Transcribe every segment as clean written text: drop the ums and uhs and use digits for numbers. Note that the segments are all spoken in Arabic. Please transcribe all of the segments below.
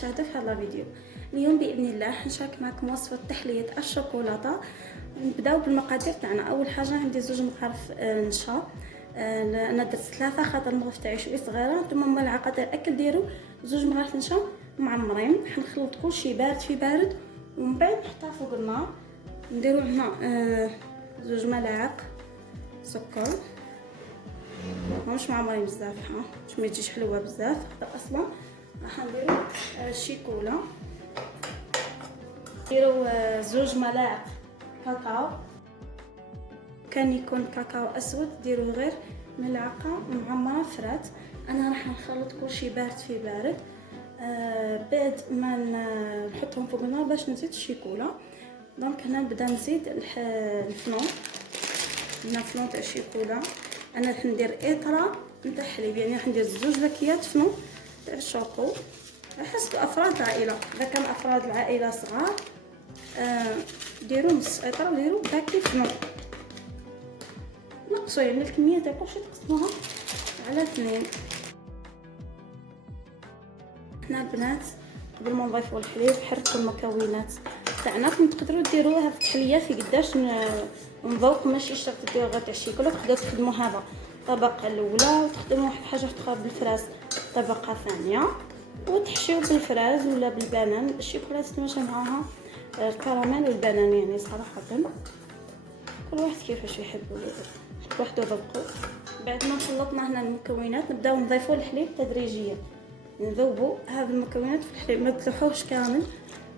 تشاهدوا في هذا الفيديو. اليوم باذن الله حنشارك معكم وصفه تحليه الشوكولاته. نبداو بالمقادير تاعنا. اول حاجه عندي 2 مغارف نشا، انا درت 3 خاطر المغرف تاعي شويه صغيره. نتوما ملعقه تاع الاكل ديروا 2 مغارف نشا معمرين. حنخلط كلشي بارد في بارد ومن بعد نحطها فوق النار. نديروا هنا 2 ملاعق سكر، مش معمرين بزاف باش ما تجيش حلوه بزاف. اصلا راح نديروا الشيكولا، نديروا 2 ملاعق كاكاو. كان يكون كاكاو اسود ديروا غير ملعقه معمره فرات. انا راح نخلط كلشي بارد في بارد. بعد ما نحطهم فوق النار باش نزيد الشيكولا. دونك هنا نبدا نزيد الفلون. هنا فلون تاع الشيكولا انا راح ندير اطره نتاع حليب، يعني راح ندير 2 باكيات فلون تاع الشوكو حسب افراد العائله. اذا كان افراد العائله صغار ديروا نص اطره وديروا باكي فلون. نقصوا يعني الكميه تاع كلشي تقسموها على 2. حنا البنات قبل ما نضيفوا الحليب حركوا المكونات تاعنا. تقدروا ديروها في التحليه في قداش نذوق، ماشي شرط ديروا غير تاع الشيكولا. تقدروا تخدموا هذا الطبقه الاولى وتخدموا واحد حاجه اخرى بالفراس طبقه ثانيه وتحشيو بالفراز ولا بالبنان. الشيكولا تتماشى معاها الكراميل والبنان، يعني صراحه كل واحد كيفاش يحب، كل واحد وذوقه. بعد ما خلطنا هنا المكونات نبداو نضيفوا الحليب تدريجيا. نذوبوا هذه المكونات في الحليب، ما تلوحوش كامل.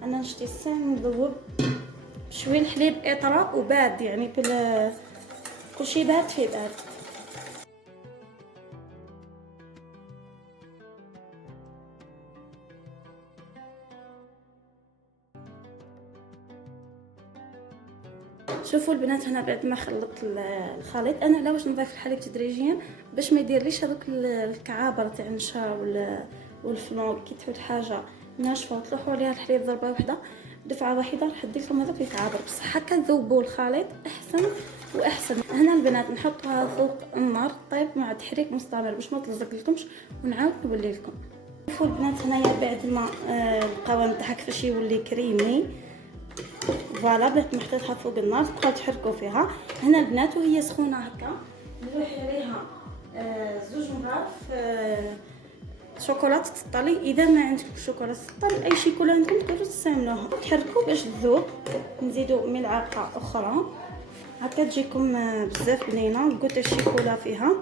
انا نشتي الساعه نذوب شويه الحليب اطرى وبارد، يعني كل شيء بارد في بارد. شوفوا البنات هنا بعد ما خلطت الخليط انا علاش نضيف الحليب تدريجيا باش ما يديرليش هذوك الكعابر تاع النشا والفلون. كي تحط حاجه ناشفه وتلوحوا عليها الحليب ضربه واحده دفعه واحده راح دير لكم هذوك الكعابر. بصح هكا ذوبوا الخليط احسن واحسن. هنا البنات نحطها فوق النار طيب مع تحريك مستمر باش ما تلصق لكمش، ونعاود نولي لكم. شوفوا البنات هنايا بعد ما القوام تاعها كيفاش يولي كريمي. فوالا بعد ما حطيتها فوق النار تبقاو تحركوا فيها. هنا البنات وهي سخونه هكا نلوح عليها 2 مغارف شوكولاته الطلي. اذا ما عندكم شوكولاته الطلي اي شيكولا عندكم تقدروا تستعملوها. تحركوا باش تذوب. نزيدوا ملعقه اخرى هكا تجيكم بزاف بنينه الكو تاع الشيكولا فيها.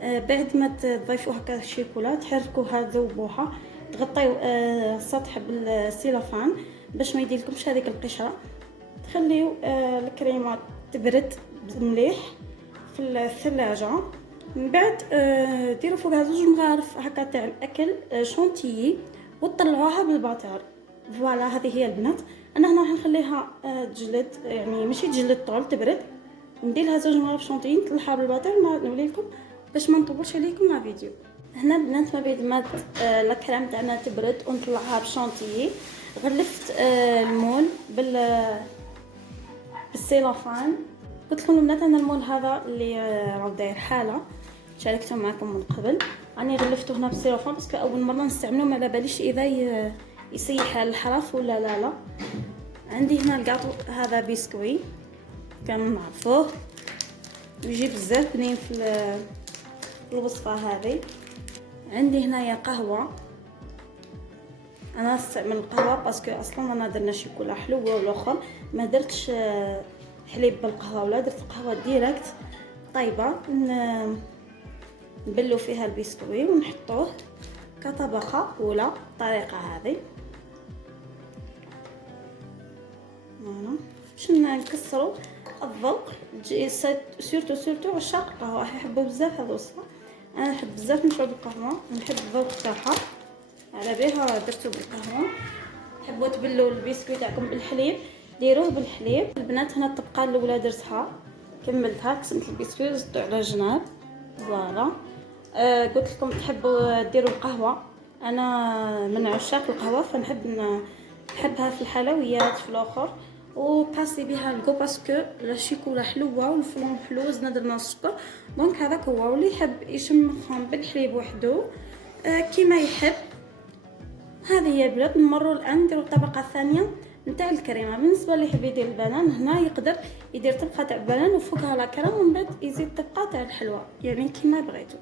بعد ما تضيفوا هكا الشيكولا تحركوها تذوبوها. تغطيو السطح بالسيلوفان باش ما يديرلكمش هذيك القشره. تخليو الكريمه تبرد مليح في الثلاجه. من بعد ديروا فوقها 2 مغارف هكا تاع الاكل شونتيي وطلعوها بالباتر. فوالا هذه هي البنات. انا هنا راح نخليها تجلد، يعني ماشي تجلد طول تبرد. ندير لها 2 مغارف شونتيي نطلعها بالباتر نولي لكم باش ما نطولش عليكم مع فيديو. هنا البنات ما بعد ما الكريم تاعنا تبرد ونطلعها بشونتيي غلفت المول بالسيلوفان. قلت لكم البنات انا المول هذا اللي راه داير حاله شاركته معكم من قبل. راني غلفته هنا بالسيلوفان باسكو اول مره نستعملوه ما على باليش اذا يسيح الحرف ولا لا. عندي هنا الكاطو هذا بسكوي كان نعرفوه يجي بزاف بنين في الوصفه هذه. عندي هنايا قهوه. انا نستعمل القهوه باسكو اصلا انا درنا شيكولا حلوه والاخر ما درتش حليب بالقهوه ولا درت قهوه ديريكت طيبه. نبلو فيها البسكوي ونحطوه كطبقه اولى الطريقه هذه. باش نكسروا الذوق. سورتو عشاق القهوه يحبوا بزاف هذه الوصفه. انا نحب بزاف نشرب القهوه، نحب الذوق تاعها على بها درتو بالقهوه. تحبوا تبلوا البسكوي تاعكم بالحليب ديروه بالحليب. البنات هنا الطبقه الاولى درتها كملتها قسمت البسكوي زدتو على جناب. فوالا قلت لكم تحبوا ديروا القهوه. انا من عشاق القهوه نحبها في الحلويات في الاخر وكاسي بها الكو باسكو الشيكولا حلوه والفلون حلو زدنا درنا السكر. دونك هذاك هو واللي يحب يشم الخام بالحليب وحده كيما يحب هذه هي البلاد. نمروا الان نديروا الطبقه الثانيه نتاع الكريمه. بالنسبه اللي يحب يدير البنان هنا يقدر يدير طبقه تاع البنان وفوقها لا كريم، ومن بعد يزيد طبقه تاع الحلوى، يعني كيما بغيتو،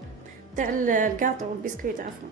تاع الكاطو والبسكويت عفوا.